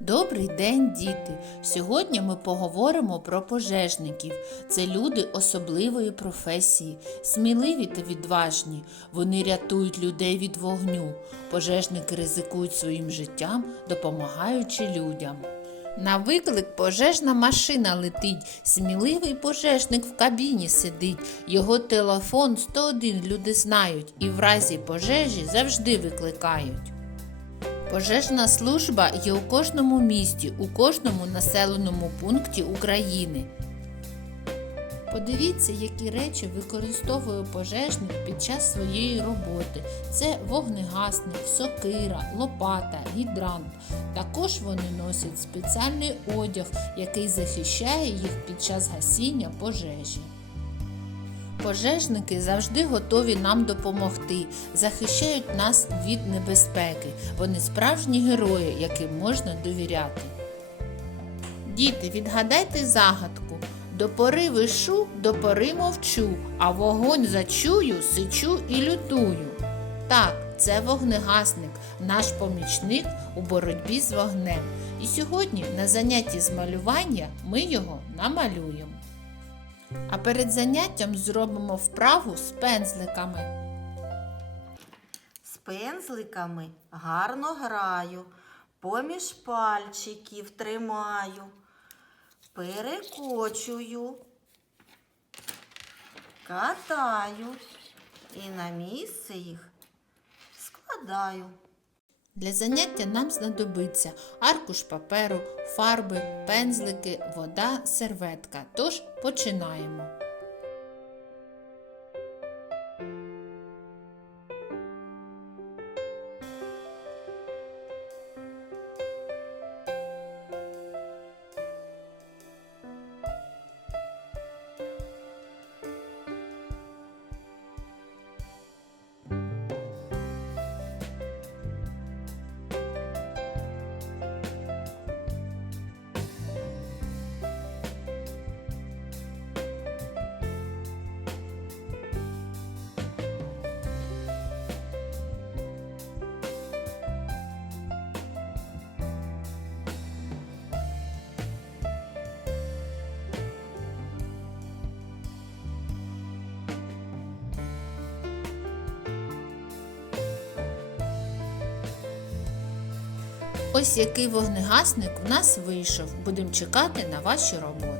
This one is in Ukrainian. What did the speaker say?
Добрий день, діти! Сьогодні ми поговоримо про пожежників. Це люди особливої професії, сміливі та відважні. Вони рятують людей від вогню. Пожежники ризикують своїм життям, допомагаючи людям. На виклик пожежна машина летить, сміливий пожежник в кабіні сидить. Його телефон 101 люди знають і в разі пожежі завжди викликають. Пожежна служба є у кожному місті, у кожному населеному пункті України. Подивіться, які речі використовує пожежник під час своєї роботи. Це вогнегасник, сокира, лопата, гідрант. Також вони носять спеціальний одяг, який захищає їх під час гасіння пожежі. Пожежники завжди готові нам допомогти, захищають нас від небезпеки. Вони справжні герої, яким можна довіряти. Діти, відгадайте загадку. До пори вишу, до пори мовчу, а вогонь зачую, сичу і лютую. Так, це вогнегасник, наш помічник у боротьбі з вогнем. І сьогодні на занятті з малювання ми його намалюємо. А перед заняттям зробимо вправу з пензликами. З пензликами гарно граю, поміж пальчиків тримаю, перекочую, катаю і на місце їх складаю. Для заняття нам знадобиться аркуш паперу, фарби, пензлики, вода, серветка. Тож починаємо. Ось який вогнегасник у нас вийшов. Будемо чекати на ваші роботи.